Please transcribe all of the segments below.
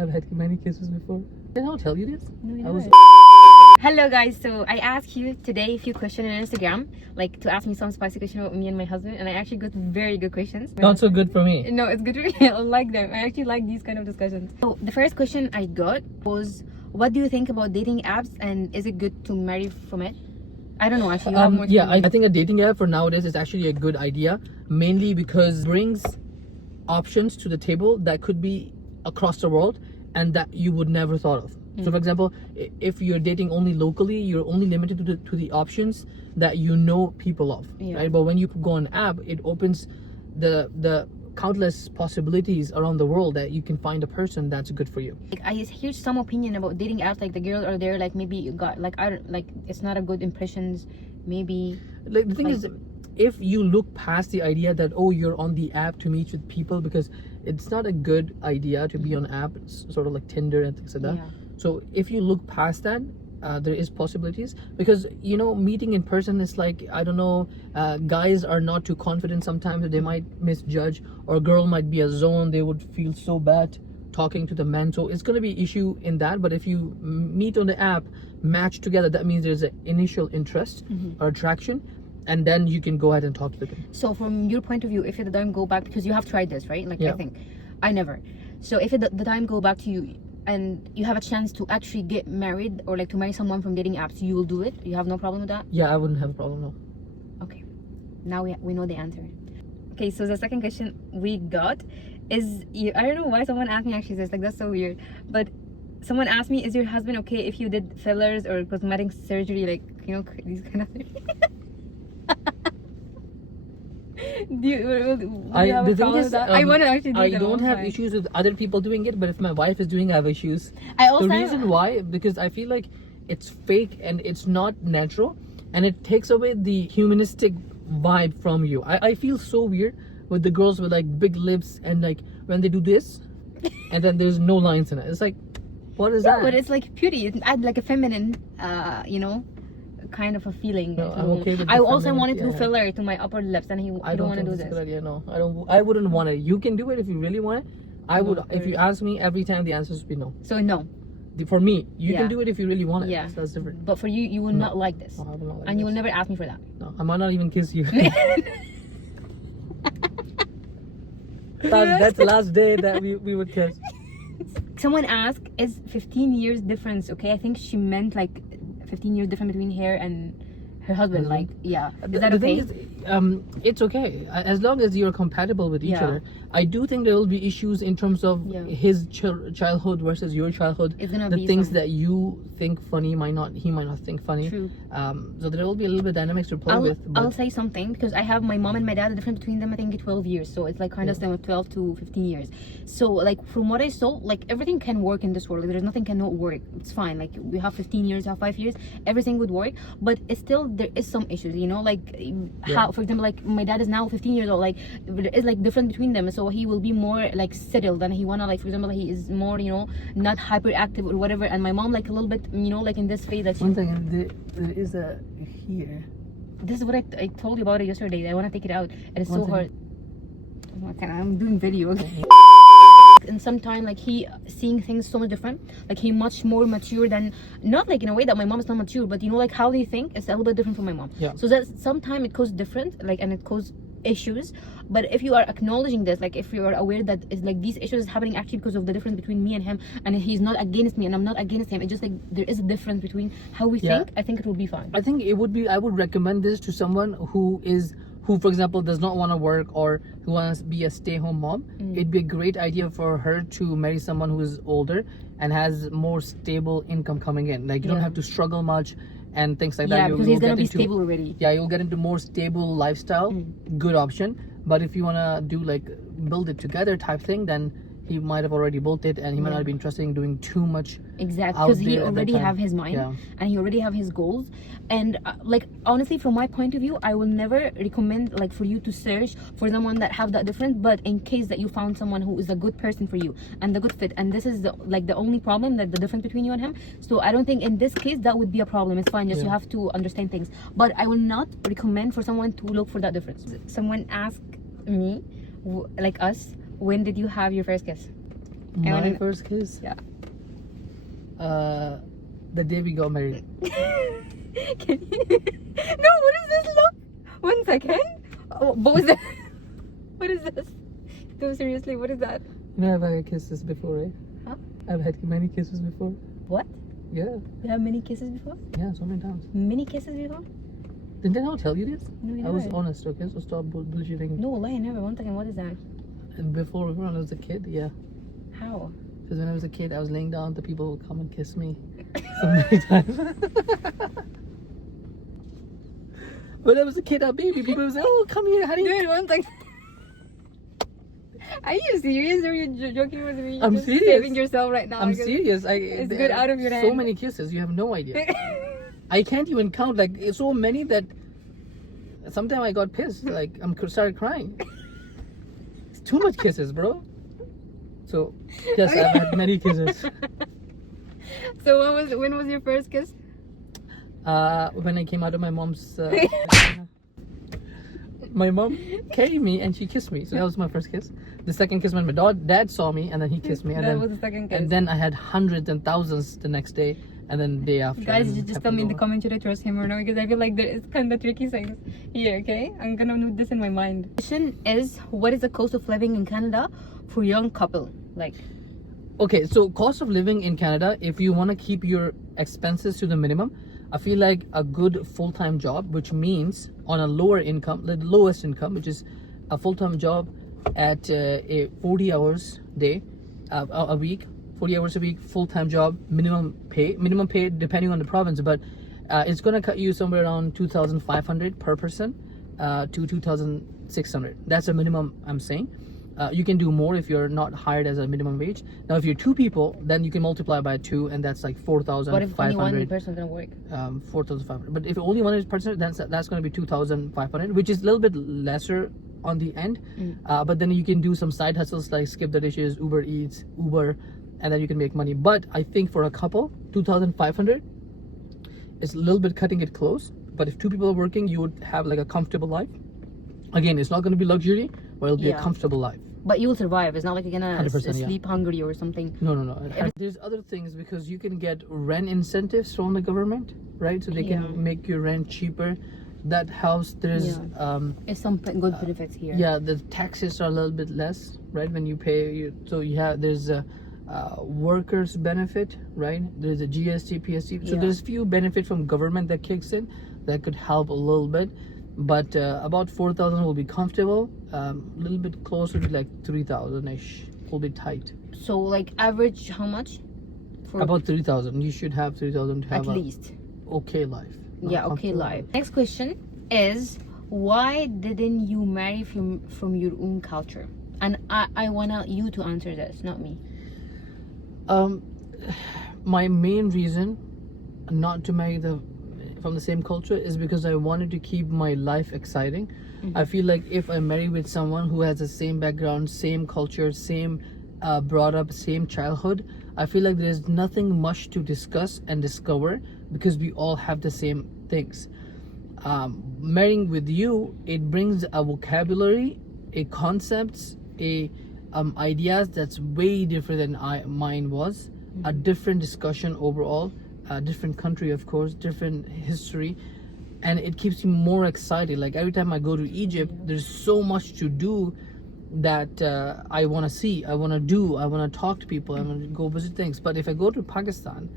I've had many kisses before. Did I tell you this? No, you I was. Hello guys, so I asked you today a few questions on Instagram, like to ask me some spicy questions about me and my husband, and I actually got very good questions. Not so good for me. No, it's good for me. I like them. I actually like these kind of discussions. So the first question I got was, what do you think about dating apps, and is it good to marry from it? I don't know actually. You have more to Yeah, say. I think a dating app for nowadays is actually a good idea, mainly because it brings options to the table that could be across the world and that you would never thought of. So for example, if you're dating only locally, you're only limited to the options that you know people of, right? But when you go on an app, it opens the countless possibilities around the world that you can find a person that's good for you. Like, I hear some opinion about dating apps, like the girls are there, like maybe you got like, I don't like, it's not a good impressions, maybe. Like the thing is, if you look past the idea that you're on the app to meet with people, because it's not a good idea to be on app, it's sort of like Tinder and things like that. So if you look past that, there is possibilities, because meeting in person is like, I don't know, guys are not too confident sometimes, they might misjudge, or a girl might be a zone, they would feel so bad talking to the men, so it's going to be issue in that. But if you meet on the app, match together, that means there's an initial interest or attraction, and then you can go ahead and talk to them. So from your point of view, if the time go back, because you have tried this, right? Like I think I never. So if the time go back to you and you have a chance to actually get married, or like to marry someone from dating apps, you will do it? You have no problem with that? Yeah, I wouldn't have a problem, no. Okay, now we know the answer. Okay, so the second question we got is, I don't know why someone asked me actually this, like that's so weird, but someone asked me, is your husband okay if you did fillers or cosmetic surgery, like these kind of things? Do you have a problem with that? I want to actually do I don't have issues with other people doing it, but if my wife is doing it, I have issues. The reason why, because I feel like it's fake and it's not natural, and it takes away the humanistic vibe from you. I feel so weird with the girls with like big lips, and like when they do this and then there's no lines in it. It's like, what is that? But it's like beauty. It adds like a feminine kind of a feeling. No, I'm okay with I also wanted to do filler to my upper lips, and I don't want to do this. Good idea. No, I wouldn't want it. You can do it if you really want it. I would. If you ask me, every time the answer would be no. So no. For me, you can do it if you really want it. Yeah, so that's different. But for you, you will not like this. No, I will not like and this. you will never ask me for that. No, I might not even kiss you. That's the last day that we would kiss. Someone asked, is 15 years difference okay? I think she meant like 15 years difference between her and her husband. Like, yeah, is that okay? The thing is, it's okay as long as you're compatible with each other. I do think there will be issues in terms of his childhood versus your childhood. It's gonna the be things that you think funny he might not think funny. True. So there will be a little bit of dynamics to play with. I'll say something, because I have my mom and my dad. The difference between them, I think, 12 years. So it's like kind of same with 12 to 15 years. So like from what I saw, like everything can work in this world. Like, there's nothing cannot work. It's fine. Like we have 15 years, you have 5 years, everything would work. But it's still, there is some issues. Like how, for example, like my dad is now 15 years old. Like there is like difference between them. So he will be more like settled, and he wanna, like, for example, he is more not hyperactive or whatever. And my mom like a little bit like in this phase that she... One thing, there is a here. This is what I told you about it yesterday. I want to take it out, and it's so hard. I'm doing video. Okay. And sometimes like he seeing things so much different, like he much more mature than, not like in a way that my mom is not mature, but like how they think is a little bit different from my mom. So that sometimes it causes different, like, and it causes issues. But if you are acknowledging this, like if you are aware that it's like these issues is happening actually because of the difference between me and him, and he's not against me and I'm not against him, it's just like there is a difference between how we think, I think it will be fine. I think it would be, I would recommend this to someone who for example does not want to work, or who wants to be a stay-home mom. It'd be a great idea for her to marry someone who is older and has more stable income coming in. Like you don't have to struggle much and things like that. Yeah, because he's gonna be stable already. Yeah, you'll get into more stable lifestyle. Good option. But if you wanna do like build it together type thing, then he might have already built it, and he might not be interested in doing too much. Exactly, because he already have his mind, and he already have his goals. And like honestly, from my point of view, I will never recommend like for you to search for someone that have that difference. But in case that you found someone who is a good person for you and the good fit, and this is the only problem, that the difference between you and him. So I don't think in this case that would be a problem. It's fine. Just you have to understand things. But I will not recommend for someone to look for that difference. Someone asked me, like us, when did you have your first kiss? My first kiss? Yeah. The day we got married. Can you? No, what is this look? 1 second. Oh, what was that? What is this? No, seriously, what is that? You know, I've had kisses before, right? Huh? I've had many kisses before. What? Yeah. You have many kisses before? Yeah, so many times. Many kisses before? Didn't I not tell you this? No, you I was never. honest, okay? So stop bullshitting. No, lie, never. 1 second, what is that? And before, when I was a kid, yeah. How? Because when I was a kid, I was laying down, the people would come and kiss me so many times. When I was a kid, a baby, people would say, "Oh, come here, honey." Dude, 1 second. Are you serious or are you joking with me? You're I'm just serious. saving yourself right now. I'm because serious. It's good out of your So hand. many kisses, you have no idea. I can't even count. Like, it's so many that sometimes I got pissed. Like, started crying. It's too much kisses, bro. So, yes, I've had many kisses. So when was your first kiss? When I came out of my mom's... my mom carried me and she kissed me. So that was my first kiss. The second kiss when my dad saw me and then he kissed me. And That then, was the second kiss. And then I had hundreds and thousands the next day. And then the day after. Guys, and just kept tell me in the going. comments should I trust him or no, because I feel like there is kind of tricky things here, okay? I'm gonna note this in my mind. Question is, what is the cost of living in Canada for young couple? Like, Okay, so cost of living in Canada, if you want to keep your expenses to the minimum, I feel like a good full-time job, which means on a lower income, the lowest income, which is a full-time job at a 40 hours a week, 40 hours a week, full-time job, minimum pay depending on the province, but it's going to cut you somewhere around 2,500 per person to 2,600. That's a minimum I'm saying. You can do more if you're not hired as a minimum wage. Now, if you're two people, then you can multiply by 2, and that's like 4,500. what if only one person gonna work? 4,500. But if only one person, then that's going to be 2,500, which is a little bit lesser on the end. But then you can do some side hustles like skip the dishes, Uber Eats, Uber, and then you can make money. But I think for a couple, 2,500 is a little bit cutting it close. But if two people are working, you would have like a comfortable life. Again, it's not going to be luxury, but it'll be a comfortable life. But you'll survive. It's not like you're gonna 100%, yeah. sleep hungry or something. No. There's other things because you can get rent incentives from the government, right? So they can make your rent cheaper. That helps. There's It's some good benefits here. yeah, the taxes are a little bit less, right? When you pay, there's a workers benefit, right? There's a GST, PST. So there's few benefit from government that kicks in that could help a little bit. But about 4,000 will be comfortable. A little bit closer to like 3,000-ish will be tight. So like average, how much? For About 3,000. You should have 3,000 to have at least. Okay life. Yeah, okay life. Next question is, why didn't you marry from your own culture? And I want you to answer this, not me. My main reason not to marry from the same culture is because I wanted to keep my life exciting. I feel like if I marry with someone who has the same background, same culture, same brought up, same childhood, I feel like there's nothing much to discuss and discover because we all have the same things. Marrying with you, it brings a vocabulary, a concepts, a ideas that's way different than mine was. A different discussion overall. A different country, of course, different history, and it keeps you more excited. Like every time I go to Egypt, there's so much to do that I want to see, I want to do, I want to talk to people, I want to go visit things. But if I go to Pakistan,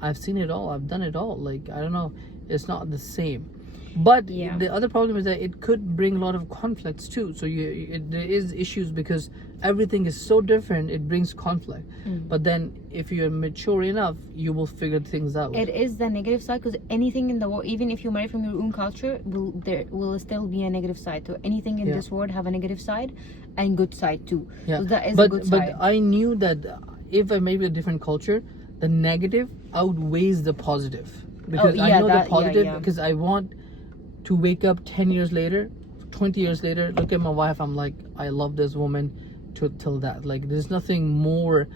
I've seen it all, I've done it all. Like, I don't know, it's not the same. But the other problem is that it could bring a lot of conflicts too. So there is issues because everything is so different. It brings conflict. But then if you're mature enough, you will figure things out. It is the negative side because anything in the world, even if you marry from your own culture, there will still be a negative side. So anything in this world have a negative side and good side too. Yeah. So that is a good side. But I knew that if I marry a different culture, the negative outweighs the positive. Because I know the positive because I want to wake up 10 years later, 20 years later, look at my wife, I'm like, I love this woman till that. Like, there's nothing more,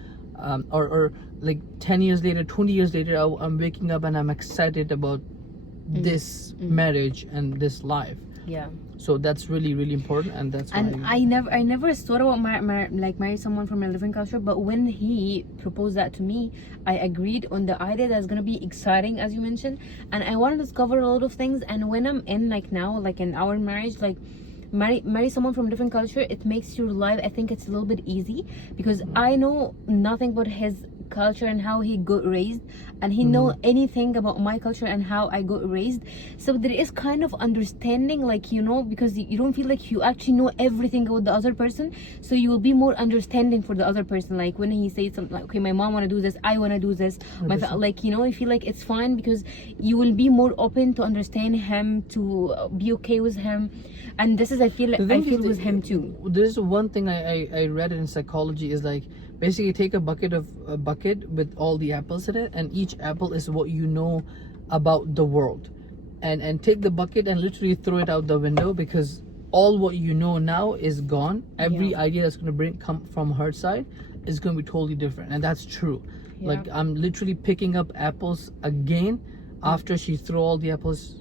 or like 10 years later, 20 years later, I'm waking up and I'm excited about this marriage and this life. Yeah. So that's really, really important, and that's why. And I never thought about marry someone from a different culture. But when he proposed that to me, I agreed on the idea that's gonna be exciting, as you mentioned. And I want to discover a lot of things. And when I'm in like now, like in our marriage, like marry someone from a different culture, it makes your life, I think it's a little bit easy, because I know nothing about his culture and how he got raised, and he know anything about my culture and how I got raised. So there is kind of understanding, like, you know, because you don't feel like you actually know everything about the other person, so you will be more understanding for the other person. Like when he says something like, okay, my mom want to do this, I want to do this, like, you know, I feel like it's fine, because you will be more open to understand him, to be okay with him. And this is, I feel with him too. There's one thing I read in psychology, is like, basically take a bucket with all the apples in it, and each apple is what you know about the world, and take the bucket and literally throw it out the window, because all what you know now is gone. Every idea that's going to come from her side is going to be totally different, and that's true. Like, I'm literally picking up apples again after she threw all the apples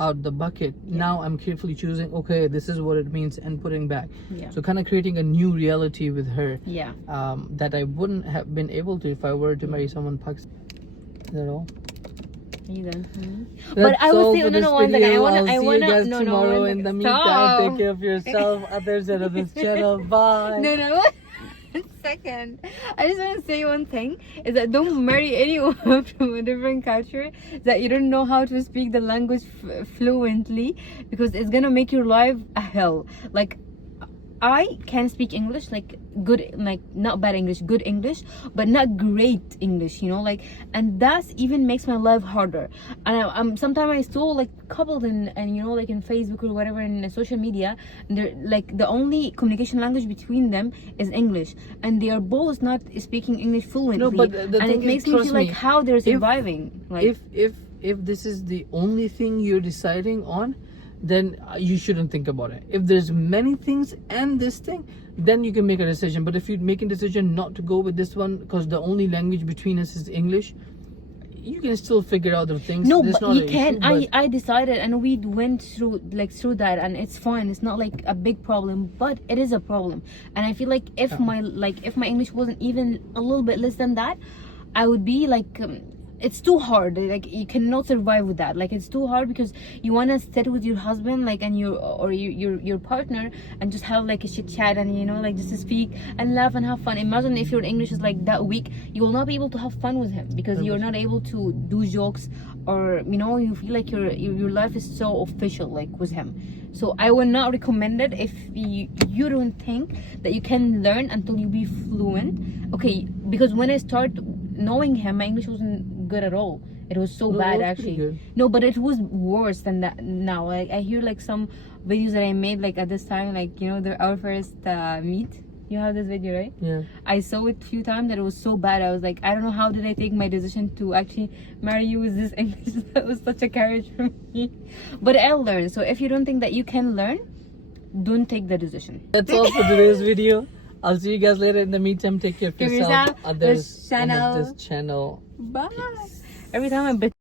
out the bucket. Now I'm carefully choosing, okay, this is what it means, and putting back. So kind of creating a new reality with her, that I wouldn't have been able to if I were to marry someone Pakistani. Is that all? Are you done? But I will say, no, one second. I wanna, see you guys tomorrow. In the meantime, take care of yourself, others at this channel. Bye. No. 1 second. I just want to say one thing, is that don't marry anyone from a different culture that you don't know how to speak the language fluently, because it's gonna make your life a hell. Like, I can speak English, like good, like not bad English, good English, but not great English, you know, like, and that's even makes my life harder. And I'm sometimes I saw like couples and you know, like in Facebook or whatever, in social media, they're like, the only communication language between them is English, and they are both not speaking English fluently. No, but the and thing it makes is, me feel like how they're surviving. Like, if this is the only thing you're deciding on, then you shouldn't think about it. If there's many things and this thing, then you can make a decision. But if you're making a decision not to go with this one because the only language between us is English, you can still figure out the things. No, There's but you can. I decided, and we went through that, and it's fine. It's not like a big problem, but it is a problem. And I feel like if my English wasn't even a little bit less than that, I would be like, it's too hard. Like, you cannot survive with that. Like, it's too hard, because you want to sit with your husband, like, and your partner, and just have like a chit chat, and you know, like, just to speak and laugh and have fun. Imagine if your English is like that weak, you will not be able to have fun with him, because you're not able to do jokes, or you know, you feel like your life is so official, like, with him. So I would not recommend it if you don't think that you can learn until you be fluent. Okay, because when I start knowing him, my English wasn't good at all. It was so bad, actually. No, but it was worse than that now. I hear like some videos that I made, like at this time, like, you know, our first meet. You have this video, right? Yeah. I saw it a few times that it was so bad. I was like, I don't know how did I take my decision to actually marry you with this English. That was such a courage for me. But I'll learn. So if you don't think that you can learn, don't take the decision. That's all for today's video. I'll see you guys later. In the meantime, take care of yourself, others, channel. and of this channel. Bye. Peace. Every time I